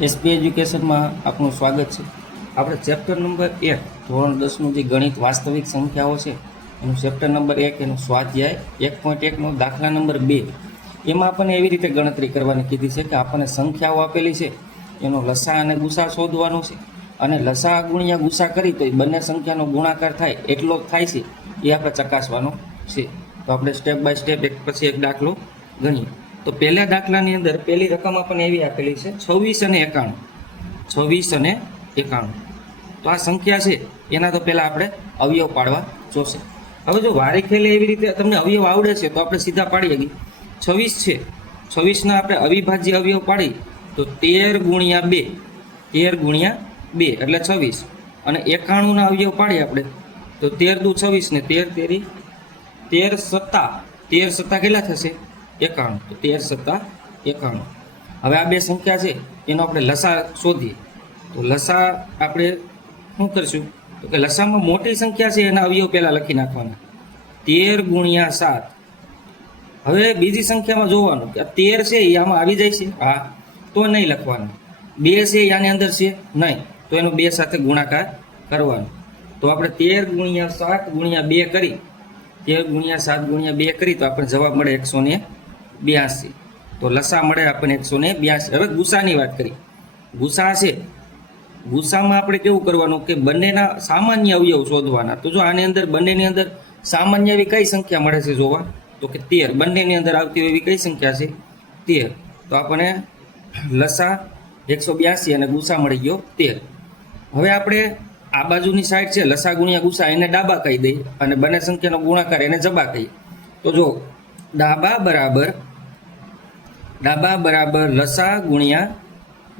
SP એજ્યુકેશનમાં આપનું સ્વાગત છે. આપણે ચેપ્ટર નંબર 1 ધોરણ 10નું જે ગણિત વાસ્તવિક સંખ્યાઓ છે એનું ચેપ્ટર નંબર 1 એનું સ્વાધ્યાય 1.1નો દાખલા નંબર 2 એમાં આપણને એવી રીતે ગણતરી કરવાની કીધી છે કે આપણને સંખ્યાઓ આપેલી છે એનો લસા અને ગુસા શોધવાનો છે અને લસા ગુણ્યા ગુસા કરી તો એ બંને સંખ્યાનો ગુણાકાર થાય એટલો જ થાય છે એ આપણે ચકાસવાનો છે. તો આપણે સ્ટેપ બાય સ્ટેપ એક પછી એક દાખલો ગણીએ. તો પહેલા દાખલાની અંદર પહેલી રકમ આપણને એવી આપેલી છે 26 અને 91. 26 અને 91 તો આ સંખ્યા છે એના તો પહેલાં આપણે અવયવ પાડવા જોશે. હવે જો વારે ખેલે એવી રીતે તમને અવયવ આવડે છે તો આપણે સીધા પાડીએ કે 26 છે, 26ના આપણે અવિભાજ્ય અવયવ પાડી તો 13 ગુણ્યા 2, 13 ગુણ્યા 2 એટલે 26. અને 91ના અવયવ પાડીએ આપણે તો 13 દુ 26 ને 13 તેરી 13 સત્તા, 13 સત્તા કેટલા થશે? 91. તો 13 સત્તા 91. હવે આ બે સંખ્યા છે એનો આપણે લસા શોધીએ. તો લસા આપણે શું કરશું તો કે લસામાં મોટી સંખ્યા છે એના અવયવ પહેલાં લખી નાખવાના 13 ગુણ્યા 7. હવે બીજી સંખ્યામાં જોવાનું કે 13 છે એ આમાં આવી જાય છે, હા તો નહીં લખવાનું. 2 છે એ આની અંદર છે નહીં, તો એનો 2 સાથે ગુણાકાર કરવાનો. તો આપણે 13 ગુણ્યા 7 ગુણ્યા 2 કરી 13 ગુણ્યા 7 ગુણ્યા 2 કરી તો આપણે જવાબ મળે 182. તો લસા મળે આપણને 182. હવે ગુસાની વાત કરી. ગુસા છે, ગુસામાં આપણે કેવું કરવાનું કે બંનેના સામાન્ય અવયવ શોધવાના. તો જો આની અંદર બંનેની અંદર સામાન્ય એવી કઈ સંખ્યા મળે છે જોવા તો કે 13. બંનેની અંદર આવતી હોય એવી કઈ સંખ્યા છે? 13. તો આપણને લસા 182 અને ગુસા મળી ગયો 13. હવે આપણે આ બાજુની સાઈડ છે લસા ગુણ્યા ગુસા એને ડાબા કહી દઈએ અને બંને સંખ્યાનો ગુણાકાર એને જબા કહીએ. તો જો ડાબા બરાબર લસા ગુણ્યા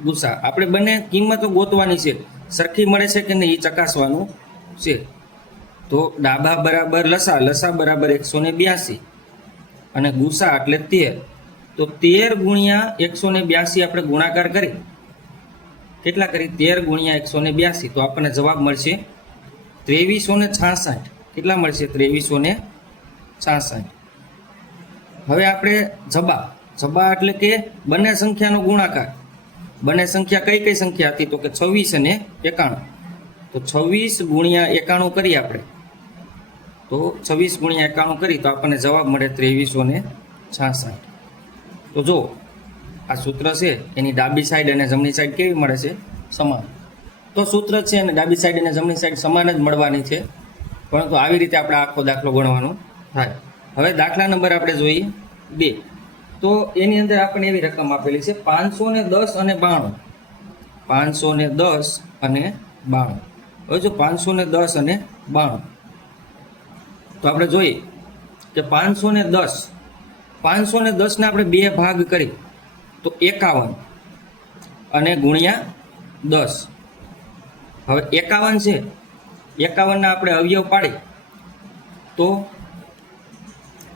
ગુસા. આપણે બંને કિંમતો ગોતવાની છે, સરખી મળે છે કે નહીં એ ચકાસવાનું છે. તો ડાબા બરાબર લસા, લસા બરાબર 182 અને ગુસા એટલે 13. તો 13 ગુણ્યા 182 આપણે ગુણાકાર કરી કેટલા કરી? 13 ગુણ્યા 182 તો આપણને જવાબ મળશે 2366. કેટલા મળશે? 2366. હવે આપણે જબા એટલે કે બંને સંખ્યાનો ગુણાકાર. બંને સંખ્યા કઈ કઈ સંખ્યા હતી તો કે 26 અને 91. તો 26 ગુણ્યા 91 કરીએ આપણે તો 26 ગુણ્યા 91 કરી તો આપણને જવાબ મળે 2366. તો જો આ સૂત્ર છે એની ડાબી સાઈડ અને જમણી સાઈડ કેવી મળે છે? સમાન. તો સૂત્ર છે અને ડાબી સાઈડ અને જમણી સાઈડ સમાન જ મળવાની છે, પરંતુ આવી રીતે આપણે આખો દાખલો ગણવાનો થાય. હવે દાખલા નંબર આપણે જોઈએ 2. તો એની અંદર આપણને એવી રકમ આપેલી છે 510 અને 92. 510 અને 92. હવે જો 510 અને 92 તો આપણે જોઈએ કે 510 ને આપણે બે ભાગ કરી તો 51 અને ગુણ્યા 10. હવે 51 છે, 51ના આપણે અવયવ પાડી તો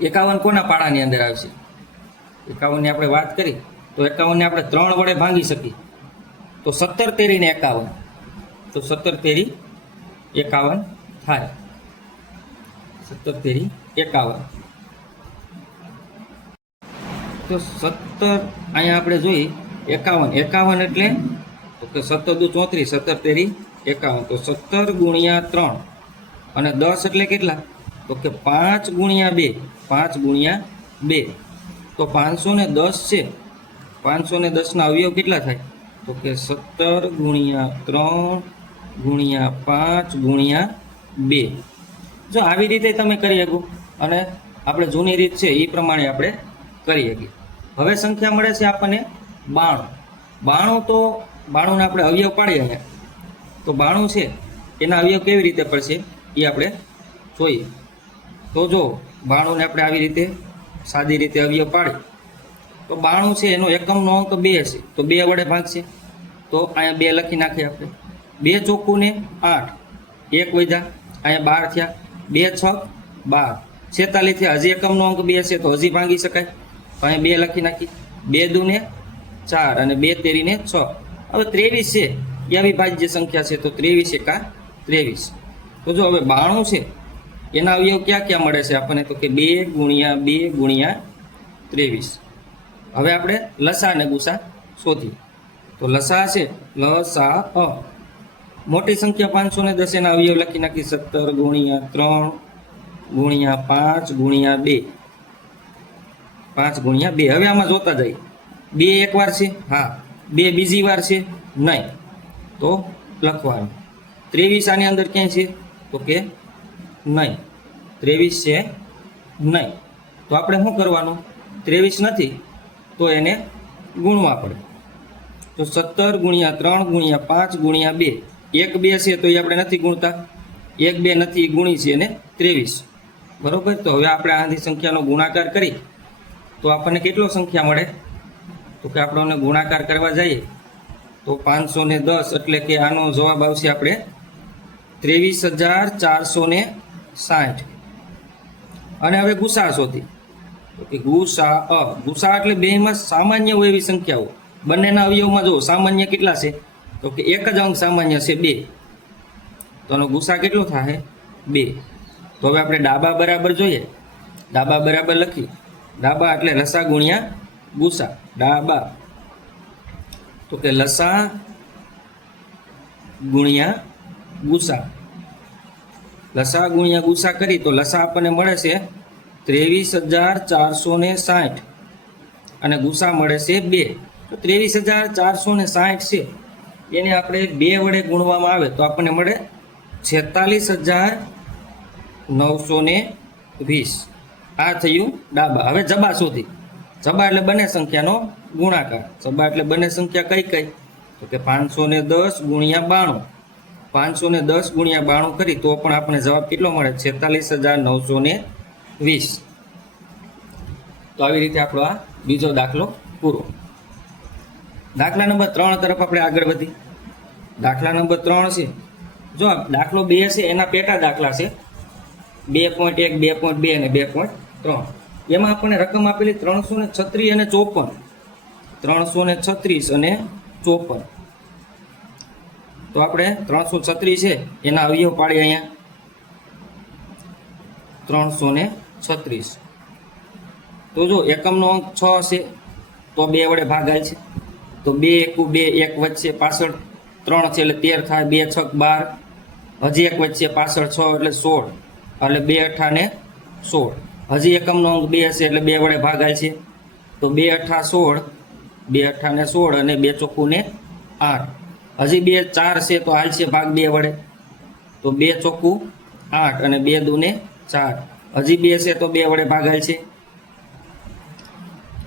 51 કોના પાડાની અંદર આવશે? 51ની આપણે વાત કરી તો 51ને આપણે 3 વડે ભાંગી શકીએ તો 17 તેરી ને 51. તો 17 તેરી 51 થાય. 17 તેરી 51. તો 17 અહીંયા આપણે જોઈએ 51 એટલે તો કે 17 દુ 34, 17 તેરી 51. તો 17 ગુણ્યા 3 અને 10 એટલે કેટલા તો કે 5 ગુણ્યા 2, 5 ગુણ્યા 2. તો 510 છે, 510ના અવયવ કેટલા થાય તો કે 17 ગુણ્યા 3 ગુણ્યા 5 ગુણ્યા 2. જો આવી રીતે તમે કરી શકો અને આપણે જૂની રીત છે એ પ્રમાણે આપણે કરી શકીએ. હવે સંખ્યા મળે છે આપણને 92. તો 92ને આપણે અવયવ પાડીએ અહીંયા તો 92 છે એના અવયવ કેવી રીતે પડશે એ આપણે જોઈએ. તો જો 92ને આપણે આવી રીતે સાદી રીતે અવયવ પાડી તો 92 છે એનો એકમનો અંક 2 છે તો 2 વડે ભાગશે. તો અહીંયા 2 લખી નાખીએ આપણે. 2 ચોખ્ખું ને 8, 1 વધ્યા અહીંયા 12 થયા, 2 6 12, 46 થયા. હજી એકમનો અંક 2 છે તો હજી ભાંગી શકાય તો અહીંયા 2 લખી નાખી. 2 દુ ને 4 અને 2 તેરી ને 6. હવે 23 છે એ અવિભાજ્ય સંખ્યા છે તો 23 એકા 23. તો જો હવે 92 છે એના અવયવ ક્યાં મળે છે આપણને તો કે 2 ગુણ્યા 2 ગુણ્યા 23. હવે આપણે લસા અને ગુસા શોધીએ. તો લસા છે લસા અ મોટી સંખ્યા 510 એના અવયવ લખી નાખી 17 ગુણ્યા 3 ગુણ્યા 5 ગુણ્યા 2 5 ગુણ્યા 2. હવે આમાં જોતા જઈએ 2 એક વાર છે, હા 2 બીજી વાર છે નહીં, તો લખવાનું. 23 આની અંદર ક્યાંય છે તો કે નહીં, 23 છે નહીં, તો આપણે શું કરવાનું, 23 નથી તો એને ગુણવા પડે. તો 17 ગુણ્યા 3 ગુણ્યા 5 ગુણ્યા 2, 1 2 છે તો એ આપણે નથી ગુણતા, 1 2 નથી એ ગુણી છે એને 23, બરોબર. તો હવે આપણે આની સંખ્યાનો ગુણાકાર કરી તો આપણને કેટલો સંખ્યા મળે, તો કે આપણે ગુણાકાર કરવા જઈએ તો 510 એટલે કે આનો જવાબ આવશે આપણે 23,460. અને હવે ગુસા શોધી, તો કે ગુસા એટલે બેમાં સામાન્ય હોય એવી સંખ્યાઓ. બંનેના અવયવમાં જો સામાન્ય કેટલા છે તો કે એક જ અંક સામાન્ય છે 2, તો આનો ગુસા કેટલો થાય 2. તો હવે આપણે ડાબા બરાબર જોઈએ, ડાબા બરાબર લખી, ડાબા એટલે લસા ગુણ્યા ગુસા, ડાબા તો કે લસા ગુણ્યા ગુસા, લસા ગુણ્યા ગુસા કરી તો લસા આપણને મળે છે 23,460 અને ગુસા મળે છે 2. તો 23,460 છે એને આપણે 2 વડે ગુણવામાં આવે તો આપણને મળે 46,920. આ થયું ડાબા. હવે જબા શોધી, જબા એટલે બંને સંખ્યાનો ગુણાકાર, જબા એટલે બંને સંખ્યા કઈ કઈ તો કે 510 ગુણ્યા 92, 510 ગુણ્યા 92 કરી તો પણ આપણે જવાબ કેટલો મળે 46,920. તો આવી રીતે આપણો આ બીજો દાખલો પૂરો. દાખલા નંબર 3 તરફ આપણે આગળ વધી. દાખલા નંબર 3 છે, જો દાખલો 2 છે એના પેટા દાખલા છે 2.1 2.2 અને 2.3. એમાં આપણને રકમ આપેલી 336 અને 54, 336 અને 54. તો આપણે 336 છે એના અવયવ પાડીએ અહીંયા 336. તો જો એકમનો અંક 6 છે તો 2 વડે ભાગાય છે, તો 2 એકુ 2, 1 વચ્ચે પાછળ 3 છે એટલે 13 થાય, 2 6 12, હજી 1 વચ્ચે પાછળ 6 એટલે 16, એટલે 2 અઠા ને 16. હજી એકમનો અંક 2 છે એટલે 2 વડે ભાગાય છે, તો 2 અઠા 16, 2 અઠા ને 16 અને 2 ચોખ્ખું ને 8. હજી 2 4 છે તો હાલ છે ભાગ 2 વડે, તો 2 ચોખ્ખું 8 અને 2 દુ ને 4. હજી 2 છે તો 2 વડે ભાગાય છે,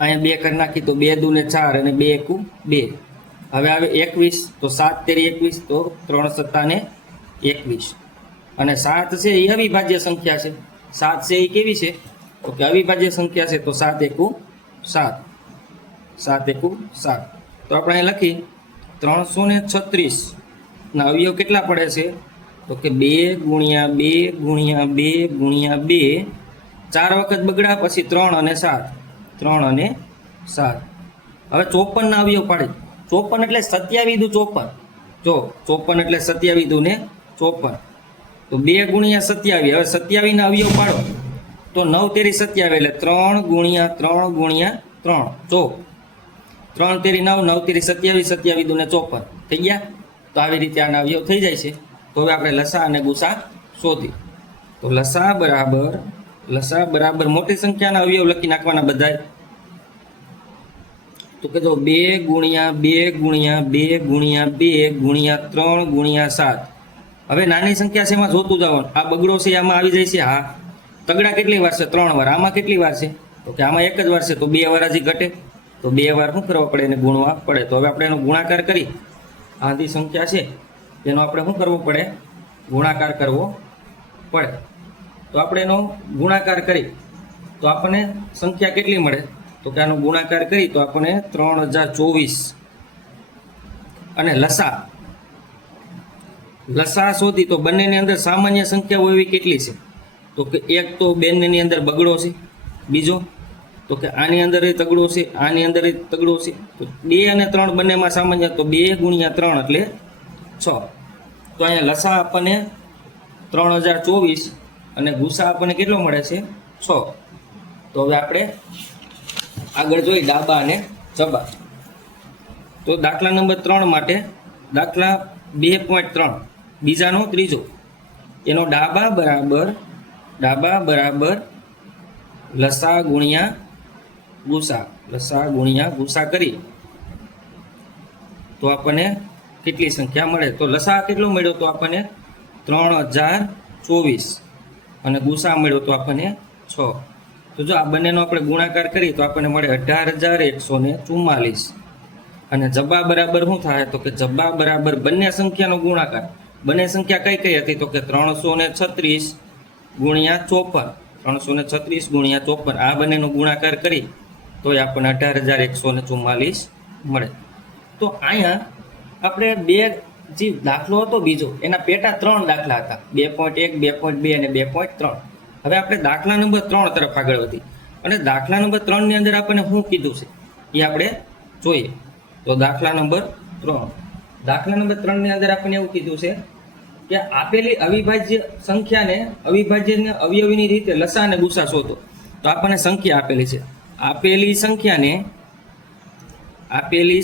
અહીંયા 2 કરી નાખી તો 2 દુ ને 4 અને 2 એકુ 2. હવે આવે 21, તો 7 તેરી 21, તો 3 સત્તા ને 21. અને 7 છે એ અવિભાજ્ય સંખ્યા છે, 7 છે એ કેવી છે તો કે અવિભાજ્ય સંખ્યા છે, તો 7 એકુ 7, 7 એકુ 7. તો આપણે અહીં લખી 336 ના અવયવ કેટલા પડે છે તો કે 2 ગુણ્યા 2 ગુણ્યા 2 ગુણ્યા 2, 4 વખત બગડા પછી 3 અને 7, 3 અને 7. હવે 54 ના અવયવ પાડી, 54 એટલે 27 દુ 54, જો 54 એટલે 27 દુ ને 54, તો 2 ગુણ્યા 27. હવે 27 ના અવયવ પાડો તો 9 તેરી 27 એટલે 3 ગુણ્યા 3 ગુણ્યા 3, જો 3 તેરી 9, 9 તેરી 27, 27 દુ ને 54 થઈ ગયા. તો આવી રીતે આના અવયવ થઈ જાય છે. તો હવે આપણે લસા અને ગુસા શોધી. તો લસા બરાબર મોટી સંખ્યાના અવયવ લખી નાખવાના બધાય. તો કે જો 2 ગુણ્યા 2 ગુણ્યા 2 ગુણ્યા 2 ગુણ્યા 3 ગુણ્યા 7. હવે નાની સંખ્યા છે એમાં જોતું જવાનું, આ બગડો છે આમાં આવી જાય છે, હા તગડા કેટલી વાર છે 3 વાર, આમાં કેટલી વાર છે તો કે આમાં એક જ વાર છે, તો 2 વાર હજી ઘટે, તો 2 વાર શું કરવા પડે એને ગુણવા પડે. તો હવે આપણે એનો ગુણાકાર કરી, આધી સંખ્યા છે એનો આપણે શું કરવો પડે ગુણાકાર કરવો પડે. તો આપણે એનો ગુણાકાર કરી તો આપણને સંખ્યા કેટલી મળે તો કે આનો ગુણાકાર કરી તો આપણને 3024. અને લસા શોધી તો બંનેની અંદર સામાન્ય સંખ્યાઓ એવી કેટલી છે તો કે એક તો બંનેની અંદર બગડો છે, બીજો તો કે આની અંદર એ તગડો છે, આની અંદર એ તગડો છે, તો 2 અને 3 બંનેમાં સામાન્ય, તો 2 ગુણ્યા 3 એટલે 6. તો અહીંયા લસા આપણને 3024 અને ગુસા આપણને કેટલો મળે છે 6. તો હવે આપણે આગળ જોઈ ડાબા અને જબા. તો દાખલા નંબર 3 માટે દાખલા 2.3 બીજાનો ત્રીજો એનો ડાબા બરાબર લસા ગુણ્યા ગુસા કરી તો આપણને કેટલી સંખ્યા મળે? તો લસા કેટલો મળ્યો? તો આપણને 3024 અને ગુસા મળ્યો તો આપણને 6. તો જો આ બંનેનો આપણે ગુણાકાર કરીએ તો આપણને મળે 18144 અને જબ્બા બરાબર શું થાય? તો કે જબ્બા બરાબર બંને સંખ્યાનો ગુણાકાર. બંને સંખ્યા કઈ કઈ હતી? તો કે 336 ગુણ્યા 54 આ બંનેનો ગુણાકાર કરી તો આપણને 18144 મળે. તો અહીંયા આપણે જે દાખલો હતો બીજો એના પેટા 3 દાખલા હતા, 2.1, 2.2 અને 2.3. હવે આપણે દાખલા નંબર 3 તરફ આગળ વધી અને દાખલા નંબર 3 ની અંદર આપણને શું કીધું છે એ આપણે જોઈએ. તો દાખલા નંબર 3 ની અંદર આપણને એવું કીધું છે કે આપેલી અવિભાજ્ય સંખ્યાને અવિભાજ્યના અવયવીની રીતે લસા અને ગુસા શોધો. તો આપણને સંખ્યા આપેલી છે. આપેલી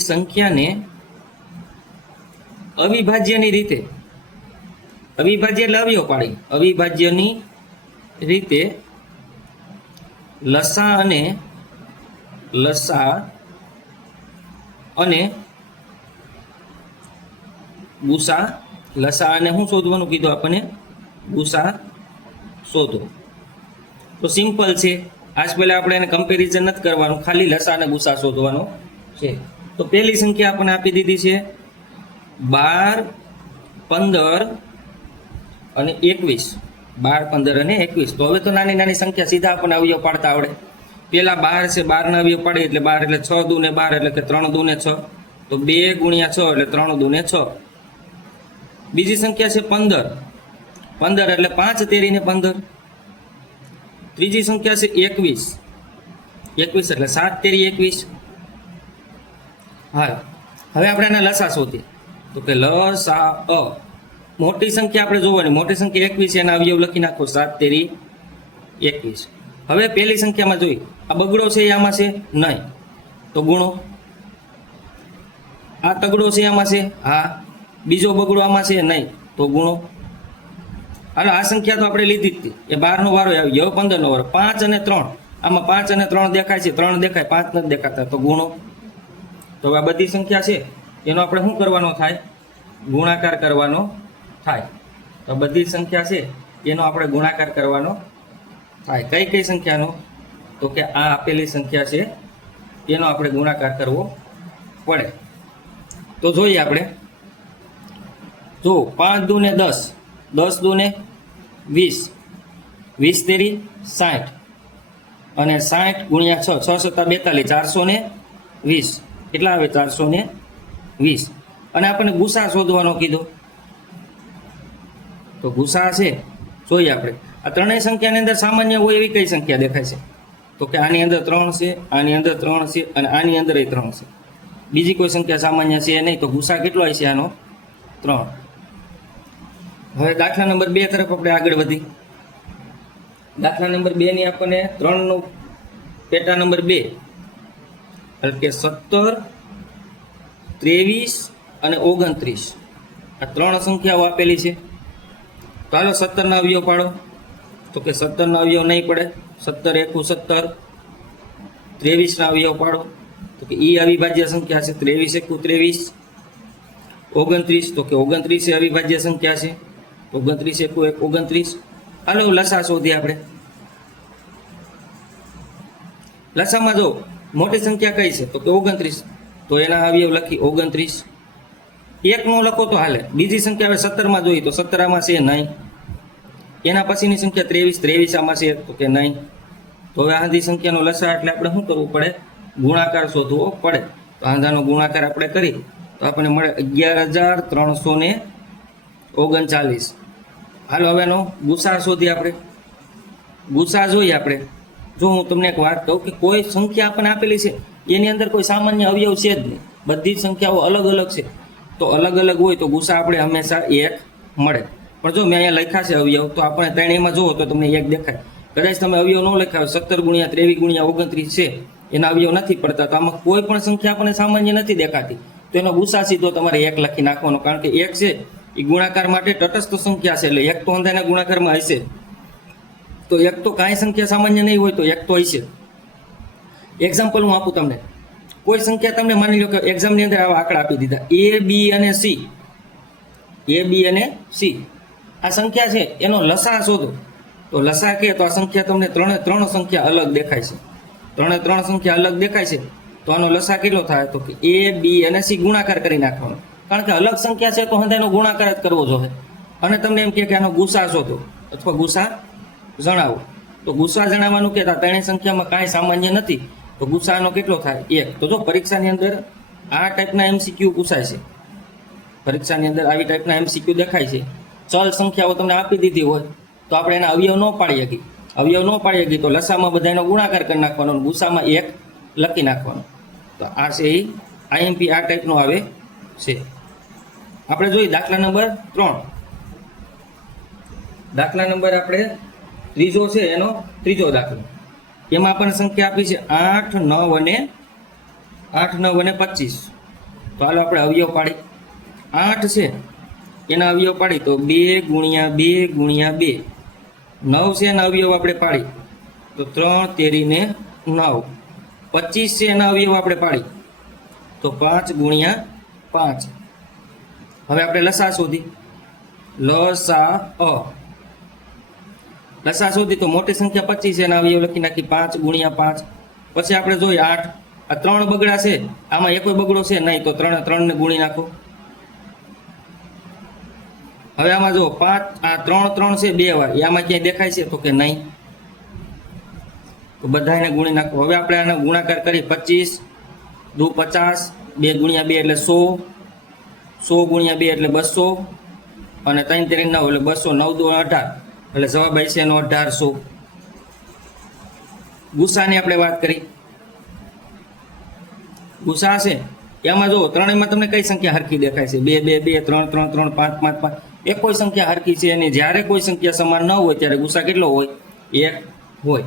સંખ્યાને અવિભાજ્યની રીતે, અવિભાજ્ય એટલે અવયવ પાડી, અવિભાજ્યની રીતે લસા અને ગુસા, લસા અને શું શોધવાનું કીધું આપણને? ગુસા શોધો. તો સિમ્પલ છે. આજ પહેલા આપણે એને કમ્પેરિઝન નથી કરવાનું, ખાલી લસા અને ગુસા શોધવાનો છે. તો પહેલી સંખ્યા આપણને આપી દીધી છે 12, 15 અને 21. 12, 15 અને 21. તો હવે તો નાની નાની સંખ્યા સીધા આપણને અવયવ પાડતા આવડે. પેલા 12 છે, 12 ના અવયવ પાડીએ એટલે 12 એટલે 6 દૂને 12 એટલે કે 3 દૂને 6. તો 2 ગુણ્યા 6 એટલે 3 દૂને 6. બીજી સંખ્યા છે 15 એટલે 5 તેરીને 15. ત્રીજી સંખ્યા છે 21 એટલે 7 તેરી 21. હા, હવે આપણે આના લસા શોધીએ. તો કે લસા મોટી સંખ્યા આપણે જોવાની, મોટી સંખ્યા 21 છે, એના અવયવ લખી નાખો 7 તેરી 21. હવે પહેલી સંખ્યામાં જોઈ, આ બગડો છે એ આમાં છે નહીં તો ગુણો. આ તગડો છે આમાં છે, હા. બીજો બગડો આમાં છે નહીં તો ગુણો. હાલો, આ સંખ્યા તો આપણે લીધી જ હતી, એ 12 નો વારો આવી ગયો, 15 નો વારો. 5 અને 3 આમાં 5 અને 3 દેખાય છે, 3 દેખાય, 5 નથી દેખાતા તો ગુણો. તો આ બધી સંખ્યા છે એનો આપણે શું કરવાનો થાય? ગુણાકાર કરવાનો થાય. તો બધી સંખ્યા છે એનો આપણે ગુણાકાર કરવાનો થાય. કઈ કઈ સંખ્યાનો? તો કે આ આપેલી સંખ્યા છે એનો આપણે ગુણાકાર કરવો પડે. તો જોઈએ આપણે. જો 5 દૂને 10, 10 દૂને 20, 20 તેરી 60 અને 60 ગુણ્યા 6, 6 સત્તા 42, 420. કેટલા આવે? 420. અને આપણને ગુસા શોધવાનો કીધો. તો ગુસા છે જોઈએ આપણે. આ ત્રણેય સંખ્યાની અંદર સામાન્ય હોય એવી કઈ સંખ્યા દેખાય છે? તો કે આની અંદર 3 છે, આની અંદર 3 છે અને આની અંદર 3 છે. બીજી કોઈ સંખ્યા સામાન્ય છે નહીં. તો ગુસા કેટલો હોય છે આનો? 3. હવે દાખલા નંબર 2 તરફ આપણે આગળ વધી. દાખલા નંબર 2 ની આપણને 3 નો પેટા નંબર 2 એટલે કે 17, 23 અને 29 આ 3 સંખ્યાઓ આપેલી છે. તો હાલો 17 ના અવયવ પાડો. તો કે 17 ના અવયવ નહીં પડે. 17 એકુ 17. 23 ના અવયવ પાડો. તો કે ઈ અવિભાજ્ય સંખ્યા છે. 23 એકુ 23. 29 તો કે 29 એ અવિભાજ્ય સંખ્યા છે. 29 એકુ 29. હાલો લસા શોધીએ આપણે. લસામાં જો મોટી સંખ્યા કઈ છે? તો કે 29. તો એના અવયવ લખી 29. 1 નો લખો તો હાલે. બીજી સંખ્યા હવે 17 માં જોઈએ તો 17 આમાં છે નહીં. એના પછીની સંખ્યા 23 આમાં છે તો કે નહીં. તો હવે આંધી સંખ્યાનો લસા એટલે આપણે શું કરવું પડે? ગુણાકાર શોધવો પડે. તો આંધાનો ગુણાકાર આપણે કરી તો આપણને મળે 11339. હાલો હવે એનો ગુસા શોધીએ આપણે. ગુસા જોઈએ આપણે. જો હું તમને એક વાત કહું કે કોઈ સંખ્યા આપણને આપેલી છે એની અંદર કોઈ સામાન્ય અવયવ છે જ નહીં. બધી જ સંખ્યાઓ અલગ અલગ છે. તો અલગ અલગ હોય તો ગુસા આપણે હંમેશા 1 મળે. પણ જો મેં અહીંયા લખ્યા છે અવયવ તો આપણે ત્રણેયમાં જુઓ તો તમને 1 દેખાય. કદાચ તમે અવયવ ન લખાવે 17 ગુણ્યા 23 ગુણ્યા 29 છે એના અવયવ નથી પડતા તો આમાં કોઈ પણ સંખ્યા આપણને સામાન્ય નથી દેખાતી. તો એનો ગુસા સીધો તમારે 1 લખી નાખવાનો, કારણ કે 1 છે એ ગુણાકાર માટે તટસ્થ સંખ્યા છે, એટલે 1 તો અંધાના ગુણાકારમાં હશે. તો 1 તો કાંઈ સંખ્યા સામાન્ય નહીં હોય, તો 1 તો હશે. એક્ઝામ્પલ હું આપું તમને. કોઈ સંખ્યા તમને માની લો કે એક્ઝામની અંદર આવા આંકડા આપી દીધા A, B અને C. A, B અને C આ સંખ્યા છે, એનો લસા શોધો. તો લસા કે તો આ સંખ્યા તમને ત્રણ સંખ્યા અલગ દેખાય છે. ત્રણ સંખ્યા અલગ દેખાય છે, તો આનો લસા કેટલો થાય? તો કે A, B અને C ગુણાકાર કરી નાખવાનો, કારણ કે અલગ સંખ્યા છે તો હંધાઈનો ગુણાકાર જ કરવો જોઈએ. અને તમને એમ કે આનો ગુસા શોધો અથવા ગુસા જણાવો. તો ગુસા જણાવવાનું કે ત્રણેય સંખ્યામાં કાંઈ સામાન્ય નથી, તો ગુસાનો કેટલો થાય? 1. તો જો પરીક્ષાની અંદર આ ટાઈપના MCQ પૂછાય છે, પરીક્ષાની અંદર આવી ટાઈપના MCQ દેખાય છે. ચલ સંખ્યાઓ તમને આપી દીધી હોય તો આપણે એના અવયવ ન પાડી શકીએ. અવયવ ન પાડી શકીએ તો લસામાં બધાનો ગુણાકાર કરી નાખવાનો, ગુસામાં 1 લખી નાખવાનો. તો આ છે એ IMP આ ટાઈપનો આવે છે. આપણે જોઈએ દાખલા નંબર 3. દાખલા નંબર આપણે ત્રીજો છે, એનો ત્રીજો દાખલો. એમાં આપણને સંખ્યા આપી છે 8, 9 અને 25. તો હાલો આપણે અવયવ પાડી. 8 છે એના અવયવ પાડી તો 2 ગુણ્યા 2 ગુણ્યા 2. 9 છે એના અવયવ આપણે પાડી તો 3 તેરી ને 9. 25 છે એના અવયવ આપણે પાડી તો 5 ગુણ્યા 5. હવે આપણે લસા શોધી. લસા શોધી તો મોટી સંખ્યા 25 એના અવયવ લખી નાખી 5 ગુણ્યા 5. પછી આપણે જોઈએ 8. આ 3 બગડા છે, આમાં એકોય બગડો છે નહીં, તો 3 ને ગુણી નાખો. હવે આમાં જો 5 આ 3 છે 2 વાર, આમાં ક્યાંય દેખાય છે? તો કે નહીં. તો બધાને ગુણી નાખો. હવે આપણે આનો ગુણાકાર કરી 25 દુ 50, 2 ગુણ્યા 2 એટલે 100, 100 ગુણ્યા 2 એટલે 200, અને 3 તેરી 9 એટલે 200, 9 દુ 18, એટલે જવાબ આવી છે એનો 1800. ગુસાની આપણે વાત કરી. ગુસા છે એમાં જો ત્રણેયમાં તમને કઈ સંખ્યા હરખી દેખાય છે? 2 2 2, 3 3 3, 5 5 5. એક કોઈ સંખ્યા હરખી છે, અને જ્યારે કોઈ સંખ્યા સમાન ન હોય ત્યારે ગુસા કેટલો હોય? 1 હોય.